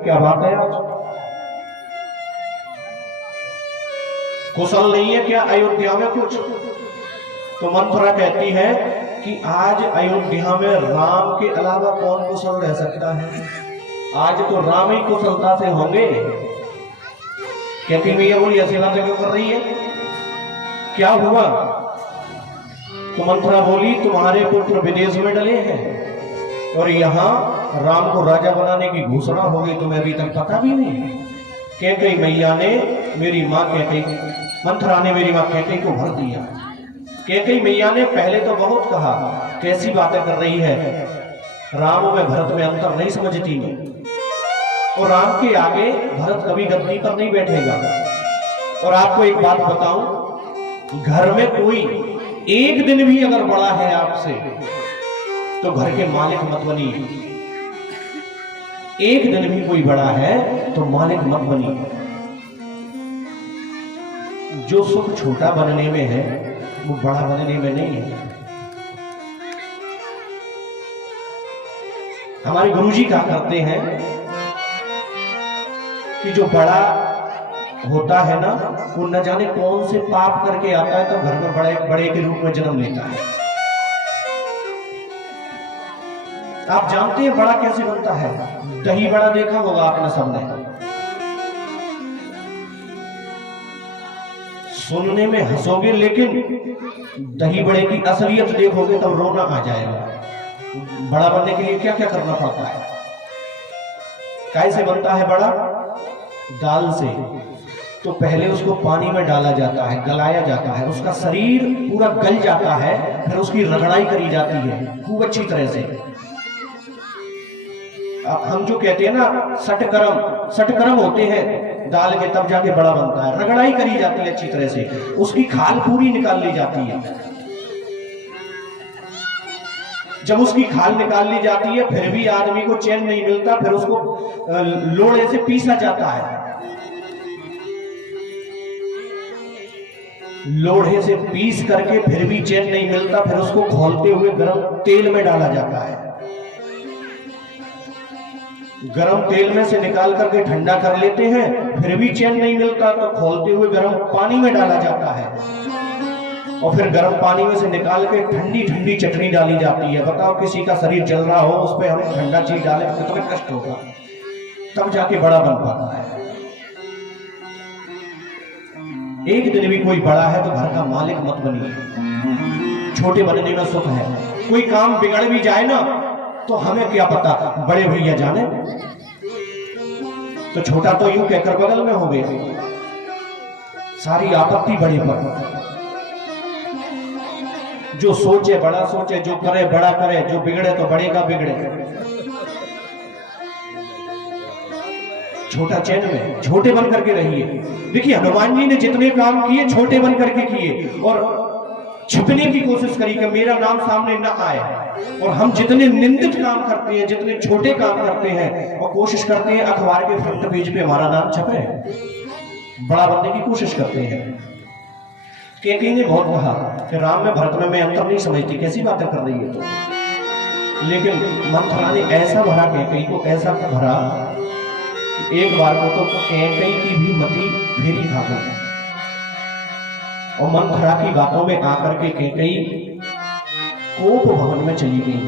क्या बात है आज? कुशल नहीं है क्या अयोध्या में कुछ? तो मंथरा कहती है कि आज अयोध्या में राम के अलावा कौन कुशल रह सकता है? आज तो राम ही कुशलता से होंगे। कहती भैया बोली ऐसी बातें क्यों कर रही है, क्या हुआ? तो मंथरा बोली तुम्हारे पुत्र विदेश में डले हैं और यहाँ राम को राजा बनाने की घोषणा हो गई, तुम्हें अभी तक पता भी नहीं। कैकेयी मैया ने मेरी माँ कैकेयी, मंथरा ने मेरी माँ कैकेयी को भर दिया। कैकेयी मैया ने पहले तो बहुत कहा कैसी बातें कर रही है, राम में भरत में अंतर नहीं समझती मैं, और राम के आगे भरत कभी गद्दी पर नहीं बैठेगा। और आपको एक बात बताऊं, घर में कोई एक दिन भी अगर बड़ा है आपसे तो घर के मालिक मत बनिए। एक दिन भी कोई बड़ा है तो मालिक मत बनिए। जो सुख छोटा बनने में है वो बड़ा बनने में नहीं है। हमारे गुरुजी कहा करते हैं कि जो बड़ा होता है ना वो न जाने कौन से पाप करके आता है तो घर में बड़े बड़े के रूप में जन्म लेता है। आप जानते हैं बड़ा कैसे बनता है? दही बड़ा देखा होगा आपने सबने, सुनने में हंसोगे लेकिन दही बड़े की असलियत देखोगे तब रोना आ जाएगा। बड़ा बनने के लिए क्या क्या करना पड़ता है? कैसे बनता है बड़ा? दाल से। तो पहले उसको पानी में डाला जाता है, गलाया जाता है, उसका शरीर पूरा गल जाता है, फिर उसकी रगड़ाई करी जाती है खूब अच्छी तरह से। हम जो कहते हैं ना सटकरम होते हैं दाल के, तब जाके बड़ा बनता है। रगड़ाई करी जाती है अच्छी तरह से, उसकी खाल पूरी निकाल ली जाती है। जब उसकी खाल निकाल ली जाती है फिर भी आदमी को चैन नहीं मिलता, फिर उसको लोढ़े से पीसा जाता है। लोढ़े से पीस करके फिर भी चैन नहीं मिलता, फिर उसको खौलते हुए गर्म तेल में डाला जाता है। गरम तेल में से निकाल करके ठंडा कर लेते हैं, फिर भी चैन नहीं मिलता तो खौलते हुए गरम पानी में डाला जाता है, और फिर गर्म पानी में से निकाल के ठंडी ठंडी चटनी डाली जाती है। बताओ किसी का शरीर जल रहा हो, उस पर हम ठंडा चीज डालें तो कितना कष्ट होगा, तब जाके बड़ा बन पाता है। एक दिन भी कोई बड़ा है तो घर का मालिक मत बनिए। छोटे बनने में सुख है। कोई काम बिगड़ भी जाए ना तो हमें क्या पता, बड़े भैया जाने, तो छोटा तो यूं कहकर बगल में हो गया। सारी आपत्ति बड़े पर। जो सोचे बड़ा सोचे, जो करे बड़ा करे, जो बिगड़े तो बड़े का बिगड़े। छोटा चैन में, छोटे बन करके रहिए। देखिए हनुमान जी ने जितने काम किए छोटे बन करके किए, और छिपने की कोशिश करी कि मेरा नाम सामने न आए। और हम जितने निंदित काम करते हैं, जितने छोटे काम करते हैं, और कोशिश करते हैं अखबार के फ्रंट पेज पे हमारा नाम छपे, बड़ा बनने की कोशिश करते हैं। कैकेयी ने बहुत कहा कि राम में भरत में मैं अंतर नहीं समझती, कैसी बातें कर रही है तो। लेकिन मंथरा ने ऐसा भरा कैकेयी को, ऐसा भरा कि एक बार को तो कैकेयी की भी मति फेरी खा गई। और मंथरा की बातों में आकर के कैकेयी कोप भवन में चली गई।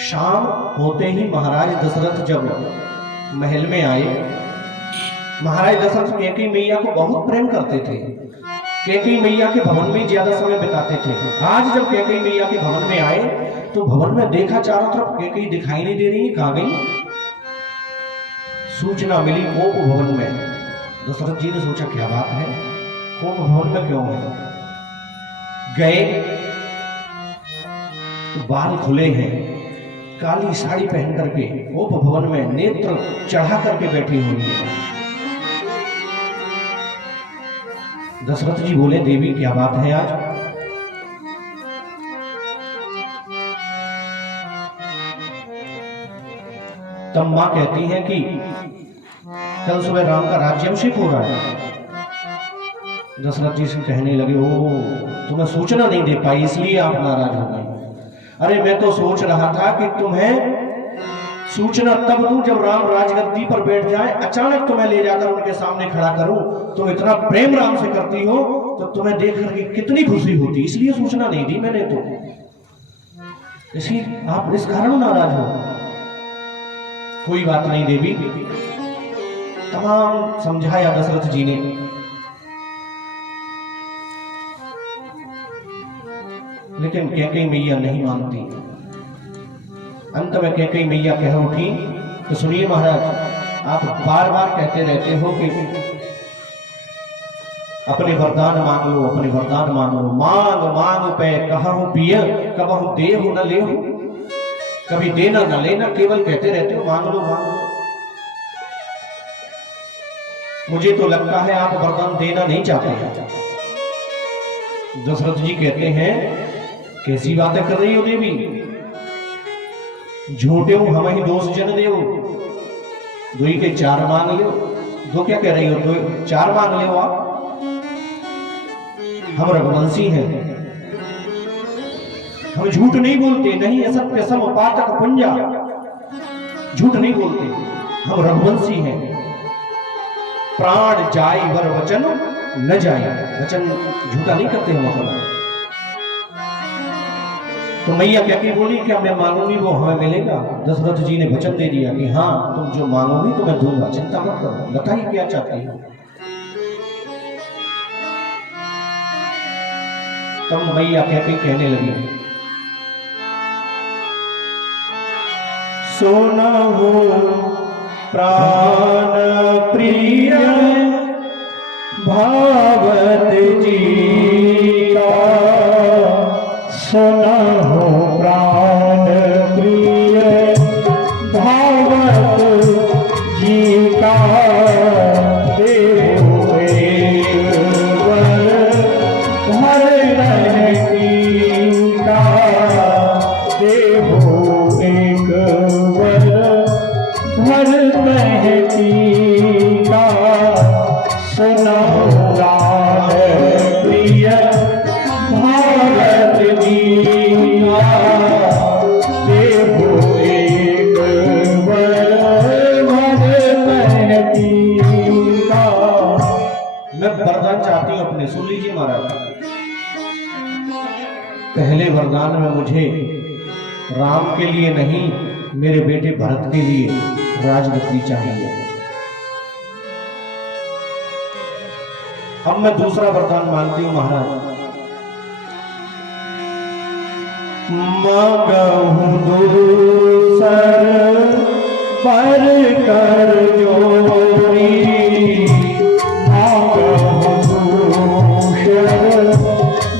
शाम होते ही महाराज दशरथ जब महल में आए, महाराज दशरथ कैकेयी मैया को बहुत प्रेम करते थे। कैकेयी मैया के भवन में ज्यादा समय बिताते थे। आज जब कैकेयी मैया के भवन में आए तो भवन में देखा चारों तरफ कैकेयी दिखाई नहीं दे रही, कहां गई? सूचना मिली कोप भवन में। दशरथ जी ने सोचा क्या बात है, कोप भवन में क्यों है? गए तो बाल खुले हैं, काली साड़ी पहन करके कोप भवन में नेत्र चढ़ा करके बैठी हुई है। दशरथ जी बोले देवी क्या बात है आज? तब मां कहती है कि कल सुबह राम का राज्याभिषेक हो रहा है। दशरथ जी से कहने लगे ओ तुम्हें सूचना नहीं दे पाई इसलिए आप नाराज हो गए। अरे मैं तो सोच रहा था कि तुम्हें सूचना तब दूं जब राम राजगद्दी पर बैठ जाए, अचानक तुम्हें ले जाकर उनके सामने खड़ा करूं। तुम इतना प्रेम राम से करती हो तो तुम्हें देख करके कितनी खुशी होती, इसलिए सूचना नहीं दी मैंने। तो इसी आप इस कारण नाराज हो। कोई बात नहीं देवी, तमाम समझाया दशरथ जी ने। लेकिन कैकेयी मैया नहीं मानती। अंत में कैकेयी मैया कह उठी तो सुनिए महाराज, आप बार बार कहते रहते हो कि अपने वरदान मांग लो, अपने वरदान मांग लो। मांग मांग पे कहूं पिय, कबहू देहु न लेहु। कभी देना न लेना, केवल कहते रहते हो मांग लो मांग लो। मुझे तो लगता है आप वरदान देना नहीं चाहते। दशरथ जी कहते हैं कैसी बातें कर रही हो देवी, झूठे हो हम ही दोष जन देव। दुई के चार मांग लो। दो क्या कह रही हो, दो चार मांग लो आप। हम रघुवंशी हैं, हम झूठ नहीं बोलते। नहीं असत्य सम पातक पुंजा, झूठ नहीं बोलते, हम रघुवंशी हैं। प्राण जाय वर वचन न जाए, वचन झूठा नहीं करते हम अपना। तो मैया क्या की बोली, क्या मैं मांगूंगी वो हमें मिलेगा। दशरथ जी ने वचन दे दिया कि हाँ तुम जो मांगोगी तो मैं दूंगा, चिंता मत करो। बताइए क्या चाहती हो। तब मैया कहने लगी, सोना हो प्राण प्रिय भावत जी का, सुना हो प्राण प्रिय भावत जी का। देव एक वर भर रहती का, देव एक वर भर रहती का। सुना प्राण प्रिय भारत जीवा, देवो एक वर भर रहती का। मैं वरदान चाहती हूं अपने, सुन लीजिए महाराज। पहले वरदान में मुझे राम के लिए नहीं, मेरे बेटे भरत के लिए राजगद्दी चाहिए। अब मैं दूसरा वरदान मांगती हूं महाराज। मांगहूं दूसर पर कर जोरी, मांगहूं दूसर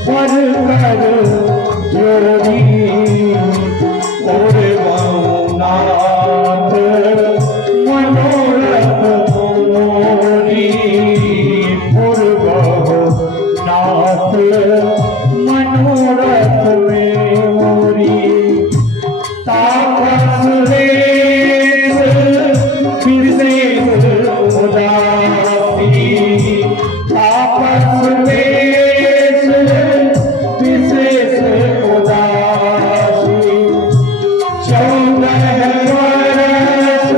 पर कर जोरी। और नाथ मनोरथ मोरी, पूर्व नाथ मनोरथ में मोरी। तापस वेश विशेष उदासी, तापस वेश विशेष उदासी। 14 वर्ष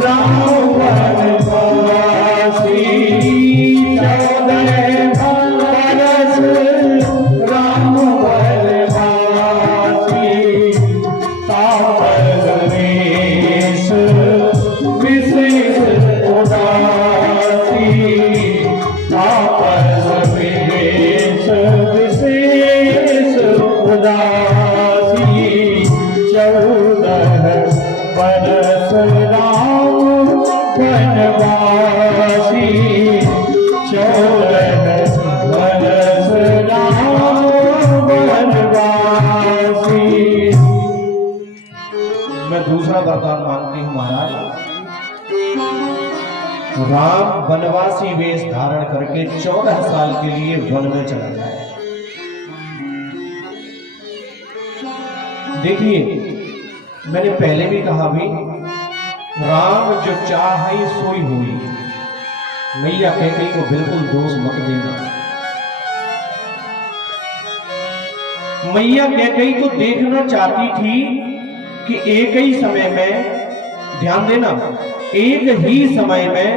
राम वनवासी, 14 वर्ष राम वनवासी। तापस वेश विशेष उदासी, तापस वेश विशेष उदासी। 14 वर्ष राम वनवासी, 14 वर्ष राम वनवासी। मैं दूसरा वरदान मांगती हूं महाराज। राम वनवासी वेश धारण करके 14 साल के लिए वन में चला जाए। देखिए मैंने पहले भी कहा भी, राम जो चाहे सोई हुई। मैया कैकेयी को बिल्कुल दोष मत देना। मैया कैकेयी तो देखना चाहती थी कि एक ही समय में, ध्यान देना, एक ही समय में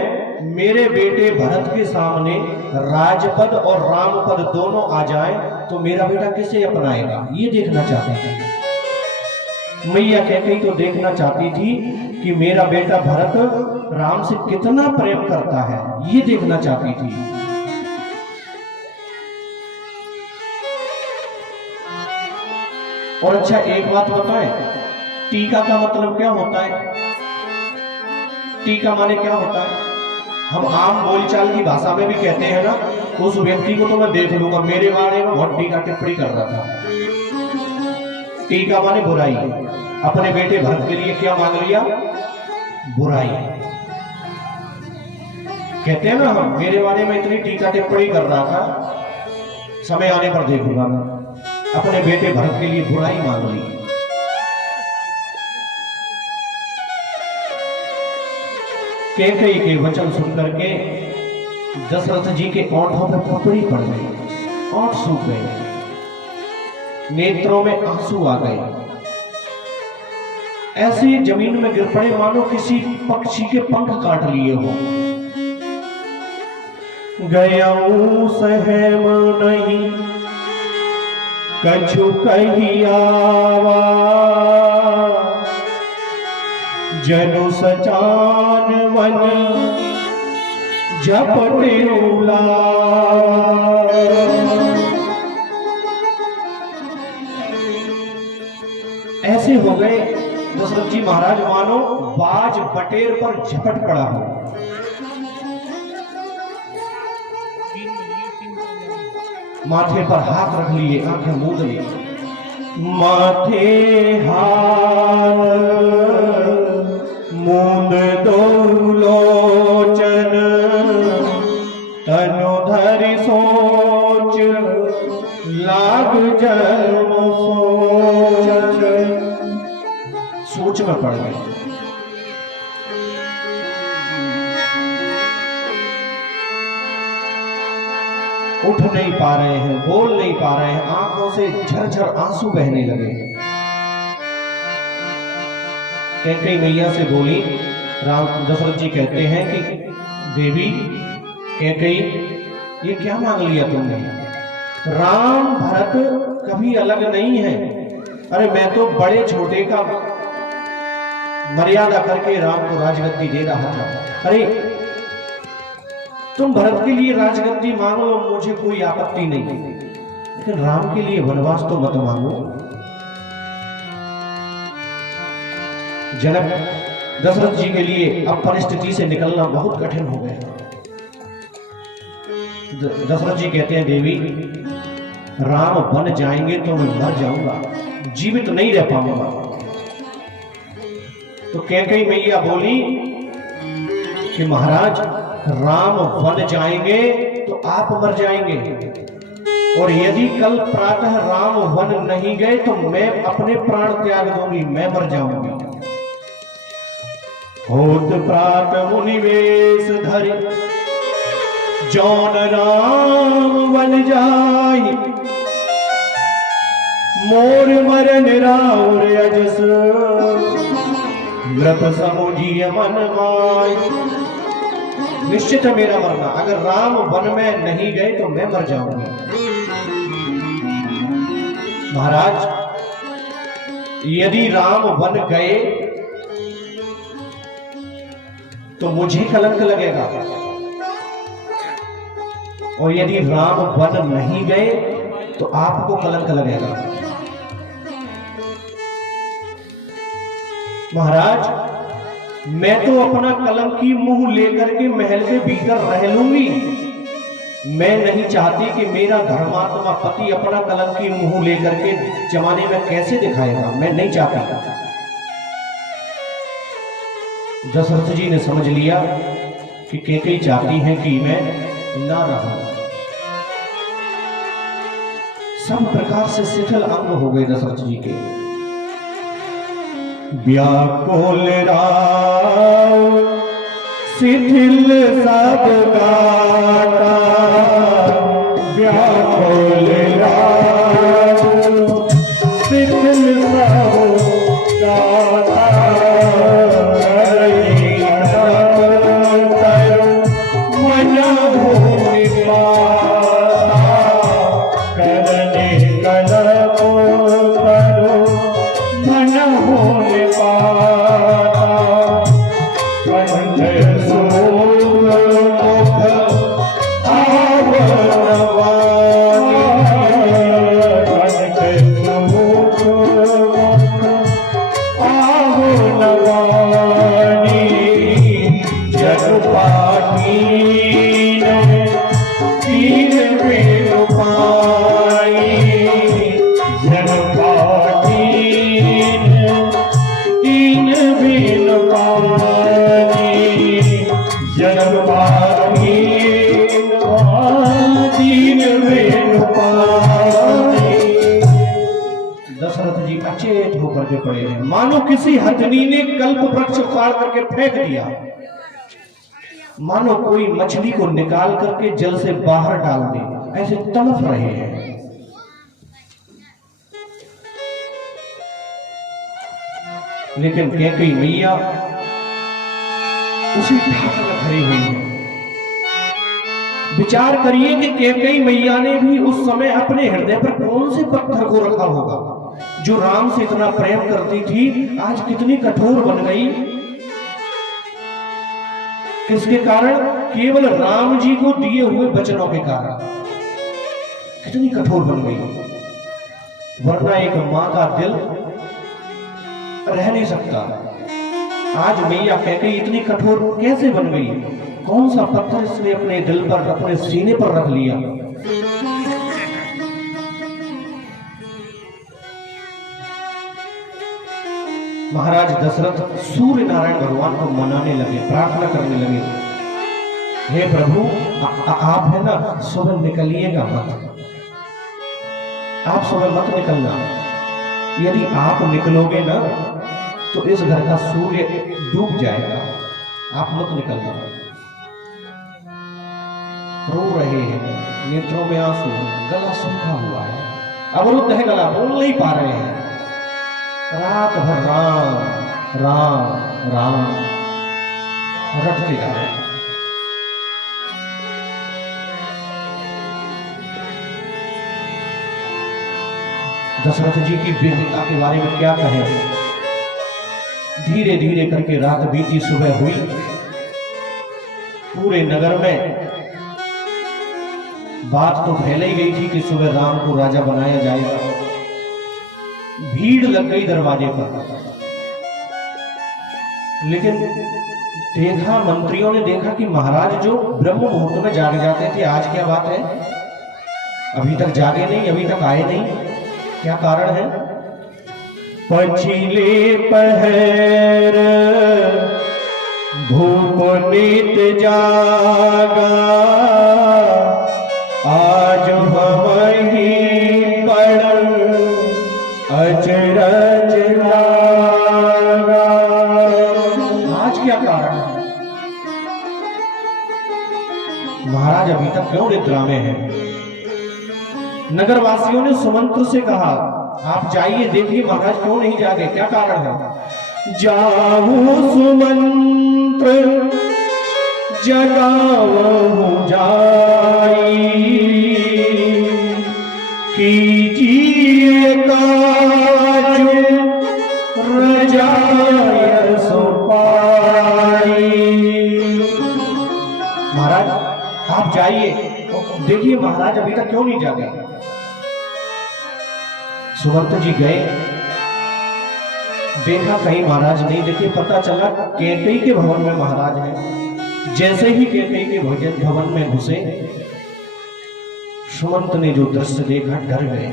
मेरे बेटे भरत के सामने राजपद और रामपद दोनों आ जाए तो मेरा बेटा किसे अपनाएगा, ये देखना चाहती थी मैया। कैकेयी तो देखना चाहती थी कि मेरा बेटा भरत राम से कितना प्रेम करता है, ये देखना चाहती थी। और अच्छा एक बात बताएं, टीका का मतलब क्या होता है? टीका माने क्या होता है? हम आम बोलचाल की भाषा में भी कहते हैं ना, उस व्यक्ति को तो मैं देख लूंगा, मेरे बारे में बहुत टीका टिप्पणी कर रहा था। टीका माने बुराई। अपने बेटे भरत के लिए क्या मांग लिया? बुराई। कहते हैं ना हम, मेरे बारे में इतनी टीका टिप्पणी कर रहा था, समय आने पर देखूंगा मैं। अपने बेटे भरत के लिए बुराई मांग ली। कैकेयी के वचन सुनकर के दशरथ जी के ओंठों पर पपड़ी पड़ गई, ओंठ सूख गए, नेत्रों में आंसू आ गए, ऐसे जमीन में गिर पड़े मानो किसी पक्षी के पंख काट लिए हो। गयाऊं सहम नहीं कछु कहियावा, जनु सचान वन झपटे ऐसे हो गए दशरथ जी महाराज मानो बाज बटेर पर झपट पड़ा हो। माथे पर हाथ रख लिए, आंखें मूंद ली। माथे हाथ मूंद दो लोचन, तनु धरि सोच लाग जन्म सोच। सोच में पड़ गए। उठ नहीं पा रहे हैं, बोल नहीं पा रहे हैं, आंखों से झरझर आंसू बहने लगे। कैकेयी मैया से बोली, राम दशरथ जी कहते हैं कि देवी कैकेयी, ये क्या मांग लिया तुमने? राम भरत कभी अलग नहीं है। अरे मैं तो बड़े छोटे का मर्यादा करके राम को राजगद्दी दे रहा था। अरे तुम भरत के लिए राजगद्दी मांगो, मुझे कोई आपत्ति नहीं, लेकिन राम के लिए वनवास तो मत मांगो। जनक दशरथ जी के लिए अब परिस्थिति से निकलना बहुत कठिन हो गया। दशरथ जी कहते हैं देवी, राम बन जाएंगे तो मैं मर जाऊंगा, जीवित नहीं रह पाऊंगा। तो कैकेयी मैया बोली कि महाराज राम बन जाएंगे तो आप मर जाएंगे, और यदि कल प्रातः राम वन नहीं गए तो मैं अपने प्राण त्याग दूंगी, मैं मर जाऊंगी। होत प्रात मुनिवेश धरि जौन राम वन जाहि, मोर मरन राउर अजस मृत समुझिय मन माय। निश्चित है मेरा मरना, अगर राम वन में नहीं गए तो मैं मर जाऊंगी। महाराज यदि राम वन गए तो मुझे कलंक लगेगा, और यदि राम वन नहीं गए तो आपको कलंक लगेगा। महाराज मैं तो अपना कलंकी मुंह लेकर के महल के भीतर रह लूंगी, मैं नहीं चाहती कि मेरा धर्मात्मा पति अपना कलंकी मुंह लेकर के जमाने में कैसे दिखाएगा, मैं नहीं चाहती। दशरथ जी ने समझ लिया कि कैकेयी चाहती है कि मैं ना रहूं। सब प्रकार से शिथिल अंग हो गए दशरथ जी के। व्याकुल राव शिथिल सब काटा, व्याकुल राव शिथिल सब काटा। जग पावी दीन वेणु पाई। दशरथ जी अचेत होकर के पड़े हैं, मानो किसी हथनी ने कल्प वृक्ष उखाड़ करके फेंक दिया, मानो कोई मछली को निकाल करके जल से बाहर डाल दे, ऐसे तड़प रहे हैं। लेकिन कैकेयी मैया उसी ठाट में खड़ी हुई है। विचार करिए कि कैकेयी मैया ने भी उस समय अपने हृदय पर कौन से पत्थर को रखा होगा। जो राम से इतना प्रेम करती थी, आज कितनी कठोर बन गई। किसके कारण? केवल राम जी को दिए हुए वचनों के कारण कितनी कठोर बन गई। वरना एक मां का दिल रह नहीं सकता। आज मैया कैकेयी इतनी कठोर कैसे बन गई? कौन सा पत्थर इसने अपने दिल पर, अपने सीने पर रख लिया? महाराज दशरथ सूर्य नारायण भगवान को मनाने लगे, प्रार्थना करने लगे, हे प्रभु आप है ना, सुबह निकलिएगा मत, आप सुबह मत निकलना। यदि आप निकलोगे ना तो इस घर का सूर्य डूब जाएगा, आप मत निकलना। रो रहे हैं, नेत्रों में आंसू, गला सूखा हुआ है, अवरुद्ध है गला, बोल नहीं पा रहे हैं। रात भर राम राम राम रटते जा रहे हैं। दशरथ जी की वीरता के बारे में क्या कहें। धीरे धीरे करके रात बीती, सुबह हुई। पूरे नगर में बात तो फैल ही गई थी कि सुबह राम को राजा बनाया जाएगा। भीड़ लग गई दरवाजे पर। लेकिन देखा, मंत्रियों ने देखा कि महाराज जो ब्रह्म मुहूर्त में जाग जाते थे, आज क्या बात है, अभी तक जागे नहीं, अभी तक आए नहीं, क्या कारण है? पछिले पहर भूप नित जागा, आज हमहि पड़ल अचरज लागा। आज क्या कारण है? महाराज अभी तक क्यों निद्रा में हैं? नगरवासियों ने सुमंत्र से कहा, आप जाइए देखिए महाराज क्यों नहीं जागे, क्या कारण है? जाहु सुमंत्र जगावहु जाई, कीजिए काजु रजाय सुपाई। महाराज आप जाइए, देखिए महाराज अभी तक क्यों नहीं जागे। सुमंत जी गए, देखा कहीं महाराज नहीं दिखे, पता चला कैकेयी के भवन में महाराज हैं। जैसे ही कैकेयी के भवन में घुसे, सुमंत ने जो दृश्य देखा, डर गए।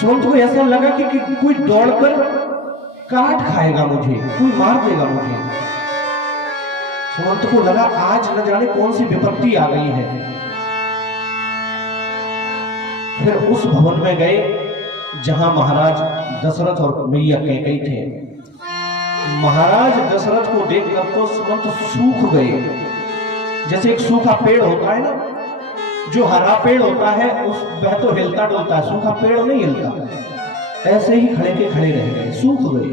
सुमंत को ऐसा लगा कि कोई दौड़कर काट खाएगा मुझे, कोई मार देगा मुझे। सुमंत को लगा आज न जाने कौन सी विपत्ति आ गई है। फिर उस भवन में गए जहां महाराज दशरथ और मैया कैकेयी थे। महाराज दशरथ को देखकर तो सुमंत सूख गए। जैसे एक सूखा पेड़ होता है ना, जो हरा पेड़ होता है उस वह तो हिलता डुलता है, सूखा पेड़ नहीं हिलता। ऐसे ही खड़े के खड़े रह गए, सूख गए।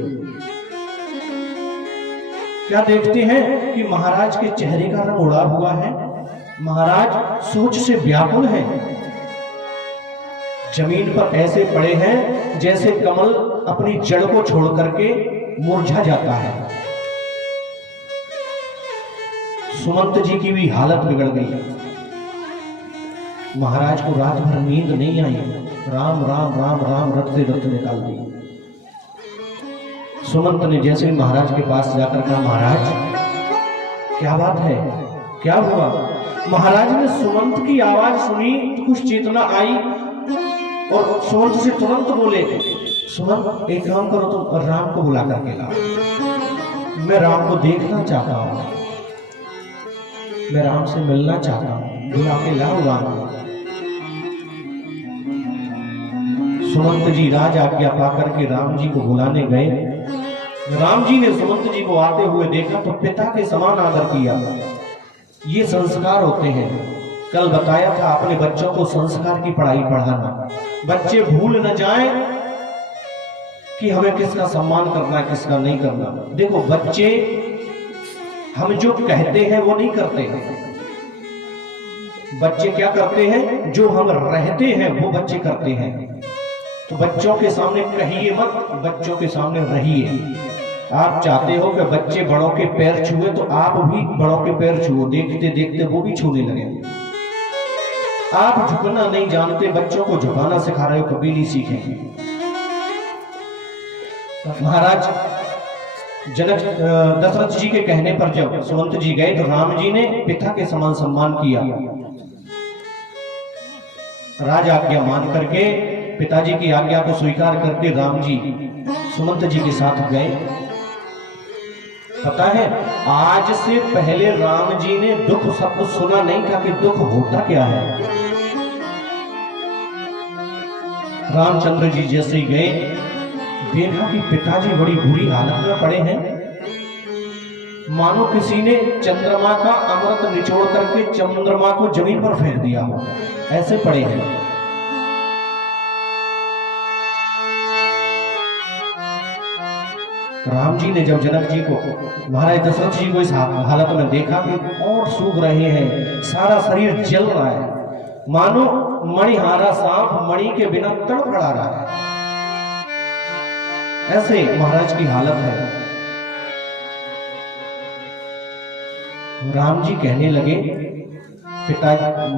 क्या देखते हैं कि महाराज के चेहरे का रंग उड़ा हुआ है, महाराज सोच से व्याकुल हैं। जमीन पर ऐसे पड़े हैं जैसे कमल अपनी जड़ को छोड़ करके मुरझा जाता है। सुमंत जी की भी हालत बिगड़ गई। महाराज को रात भर नींद नहीं आई, राम राम राम राम रटते रटते निकाल दी। सुमंत ने जैसे महाराज के पास जाकर कहा, महाराज क्या बात है, क्या हुआ? महाराज ने सुमंत की आवाज सुनी तो कुछ चेतना आई और सुमंत से तुरंत बोले, सुमन एक काम करो, तुम राम को बुला करके लाओ। मैं राम को देखना चाहता हूं, मैं राम से मिलना चाहता हूं, बुला के लाओ राम को। सुमंत जी राज आज्ञा पाकर के राम जी को बुलाने गए। राम जी ने सुमंत जी को आते हुए देखा तो पिता के समान आदर किया। ये संस्कार होते हैं। कल बताया था अपने बच्चों को संस्कार की पढ़ाई पढ़ाना, बच्चे भूल न जाएं कि हमें किसका सम्मान करना है, किसका नहीं करना। देखो बच्चे हम जो कहते हैं वो नहीं करते हैं, बच्चे क्या करते हैं, जो हम रहते हैं वो बच्चे करते हैं। तो बच्चों के सामने कहिए मत, बच्चों के सामने रहिए। आप चाहते हो कि बच्चे बड़ों के पैर छुए तो आप भी बड़ों के पैर छुओ, देखते देखते वो भी छूने लगे। आप झुकना नहीं जानते, बच्चों को झुकाना सिखा रहे हो, कभी नहीं सीखेंगे। महाराज जनक दशरथ जी के कहने पर जब सुमंत जी गए तो राम जी ने पिता के समान सम्मान किया। राज आज्ञा मान करके, पिताजी की आज्ञा को स्वीकार करके राम जी सुमंत जी के साथ गए। पता है आज से पहले राम जी ने दुख शब्द सुना नहीं था कि दुख होता क्या है। रामचंद्र जी जैसे ही गए, देखा कि पिताजी बड़ी बुरी हालत में पड़े हैं, मानो किसी ने चंद्रमा का अमृत निचोड़ करके चंद्रमा को जमीन पर फेंक दिया हो, ऐसे पड़े हैं। राम जी ने जब जनक जी को, महाराज दशरथ जी को इस हालत में देखा कि और सूख रहे हैं, सारा शरीर जल रहा है, मानो मणिहारा सांप मणि के बिना तड़फड़ा रहा है, ऐसे महाराज की हालत है। राम जी कहने लगे, पिता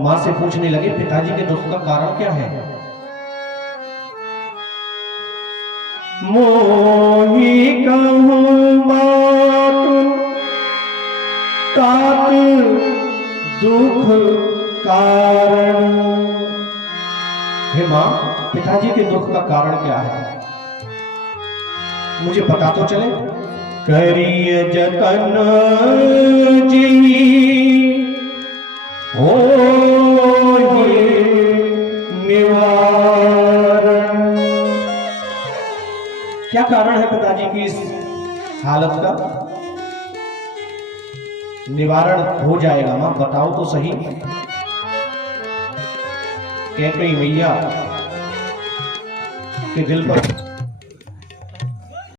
मां से पूछने लगे, पिताजी के दुख का कारण क्या है। मोहि कहूँ बात तात दुख कारण। हे मां, पिताजी के दुख का कारण क्या है, मुझे पता तो चले। करिय जतन जी हो निवारण। क्या कारण है पिताजी की इस हालत का, निवारण हो जाएगा मां, बताओ तो सही। कैकेयी मैया के दिल पर